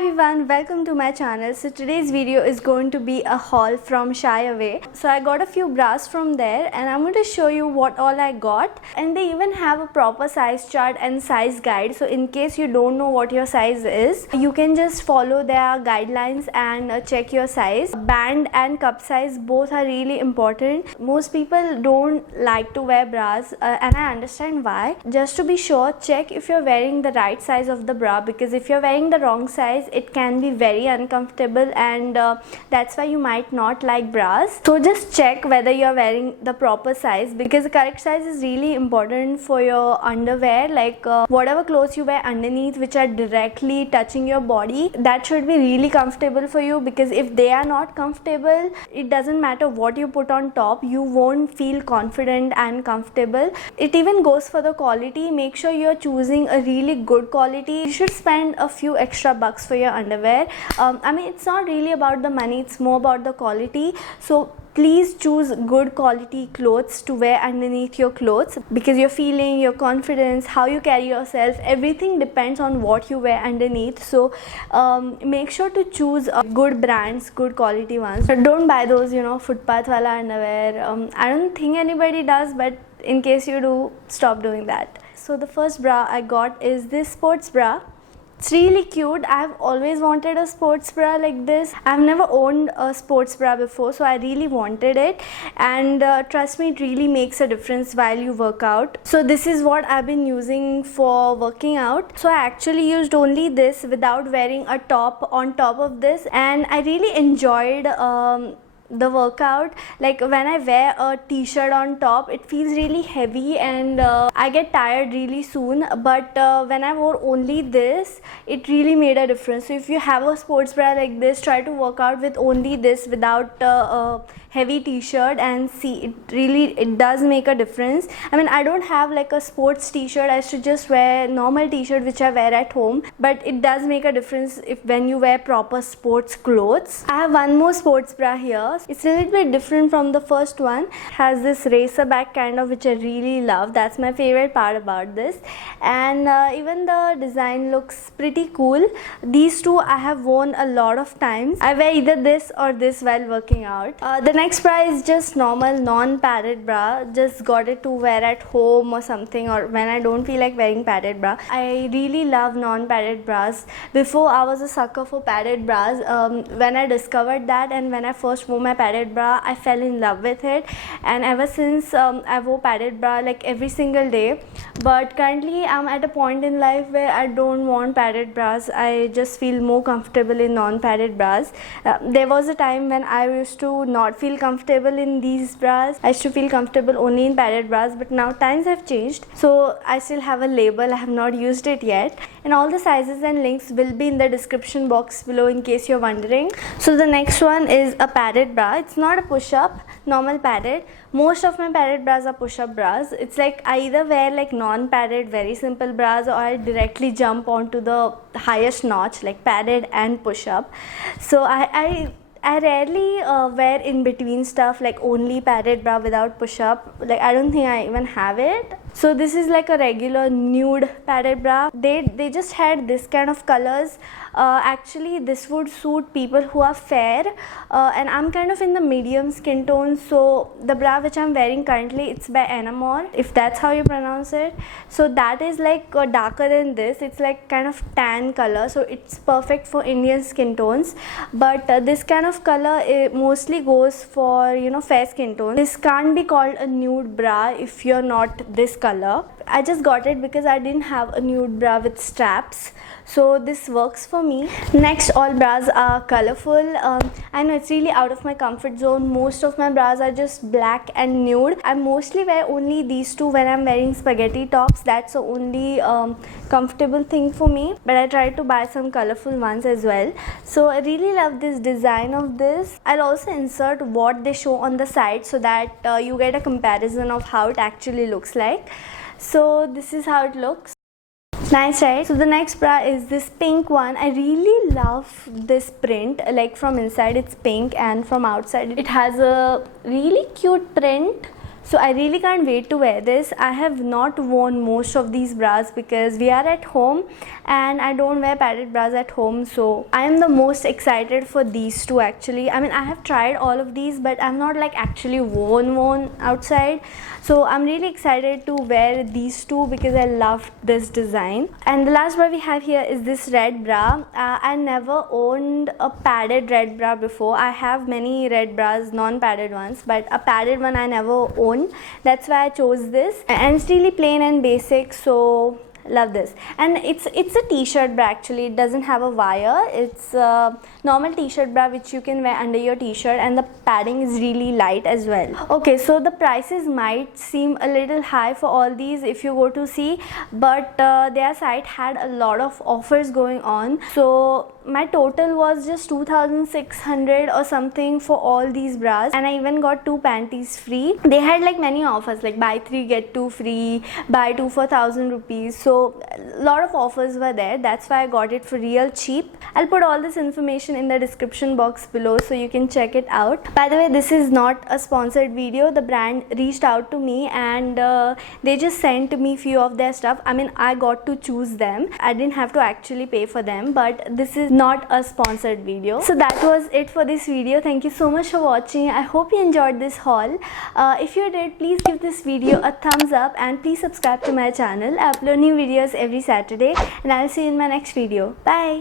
everyone, welcome to my channel. So today's video is going to be a haul from Shy Away. So I got a few bras from there and I'm going to show you what all I got, and they even have a proper size chart and size guide. So in case you don't know what your size is, you can just follow their guidelines and check your size. Band and cup size both are really important. Most people don't like to wear bras and I understand why. Just to be sure, check if you're wearing the right size of the bra, because if you're wearing the wrong size, it can be very uncomfortable and that's why you might not like bras. So just check whether you're wearing the proper size, because the correct size is really important for your underwear. Like whatever clothes you wear underneath which are directly touching your body, that should be really comfortable for you, because if they are not comfortable, it doesn't matter what you put on top, you won't feel confident and comfortable. It even goes for the quality. Make sure you're choosing a really good quality. You should spend a few extra bucks for your underwear. I mean, it's not really about the money, it's more about the quality. So please choose good quality clothes to wear underneath your clothes, because your feeling, your confidence, how you carry yourself, everything depends on what you wear underneath. So make sure to choose good brands, good quality ones. So don't buy those, footpath wala underwear. I don't think anybody does, but in case you do, stop doing that. So the first bra I got is this sports bra. It's really cute. I've always wanted a sports bra like this. I've never owned a sports bra before, so I really wanted it, and trust me, it really makes a difference while you work out. So this is what I've been using for working out. So I actually used only this without wearing a top on top of this, and I really enjoyed the workout. Like when I wear a t-shirt on top, it feels really heavy and I get tired really soon, but when I wore only this, it really made a difference. So if you have a sports bra like this, try to work out with only this without a heavy t-shirt, and see, it does make a difference. I mean, I don't have like a sports t-shirt. I should just wear normal t-shirt which I wear at home, but it does make a difference if when you wear proper sports clothes. I have one more sports bra here. It's a little bit different from the first one. It has this racer back kind of, which I really love. That's my favorite part about this, and even the design looks pretty cool. These two I have worn a lot of times. I wear either this or this while working out. The next bra is just normal non-padded bra. Just got it to wear at home or something, or when I don't feel like wearing padded bra. I really love non-padded bras. Before, I was a sucker for padded bras. When I discovered that and when I first wore my padded bra, I fell in love with it, and ever since I wore padded bra like every single day. But currently I'm at a point in life where I don't want padded bras. I just feel more comfortable in non-padded bras. There was a time when I used to not feel comfortable in these bras. I used to feel comfortable only in padded bras, but now times have changed, so I still have a label. I have not used it yet, and all the sizes and links will be in the description box below in case you're wondering. So the next one is a padded bra. It's not a push-up, normal padded. Most of my padded bras are push-up bras. It's like I either wear like non-padded, very simple bras, or I directly jump onto the highest notch, like padded and push-up. So I rarely wear in between stuff, like only padded bra without push-up. Like I don't think I even have it. So this is like a regular nude padded bra. They just had this kind of colors. Actually this would suit people who are fair, and I'm kind of in the medium skin tone. So the bra which I'm wearing currently, it's by Enamor, if that's how you pronounce it. So that is like darker than this. It's like kind of tan color, so it's perfect for Indian skin tones. But this kind of color mostly goes for fair skin tones. This can't be called a nude bra if you're not this color. I just got it because I didn't have a nude bra with straps, so this works for me. Next, all bras are colorful. I know it's really out of my comfort zone. Most of my bras are just black and nude. I mostly wear only these two when I'm wearing spaghetti tops. That's the only comfortable thing for me, but I try to buy some colorful ones as well. So I really love this design of this. I'll also insert what they show on the side so that you get a comparison of how it actually looks like. So this is how it looks. Nice, right? So the next bra is this pink one. I really love this print. Like from inside it's pink and from outside it has a really cute print. So I really can't wait to wear this. I have not worn most of these bras because we are at home and I don't wear padded bras at home, so I am the most excited for these two actually. I mean, I have tried all of these but I'm not like actually worn outside, so I'm really excited to wear these two because I love this design. And the last bra we have here is this red bra. I never owned a padded red bra before. I have many red bras, non-padded ones, but a padded one I never owned. That's why I chose this, and it's really plain and basic, so love this. And it's a t-shirt bra actually. It doesn't have a wire. It's a normal t-shirt bra which you can wear under your t-shirt, and the padding is really light as well. Okay, so the prices might seem a little high for all these if you go to see, but their site had a lot of offers going on, so my total was just 2,600 or something for all these bras, and I even got 2 panties free. They had like many offers like buy 3 get 2 free, buy 2 for 1,000 rupees, so a lot of offers were there. That's why I got it for real cheap. I'll put all this information in the description box below so you can check it out. By the way, this is not a sponsored video. The brand reached out to me and they just sent me few of their stuff. I mean, I got to choose them. I didn't have to actually pay for them, but this is not a sponsored video. So that was it for this video. Thank you so much for watching. I hope you enjoyed this haul. If you did, please give this video a thumbs up and please subscribe to my channel. I upload new videos every Saturday, and I'll see you in my next video. Bye.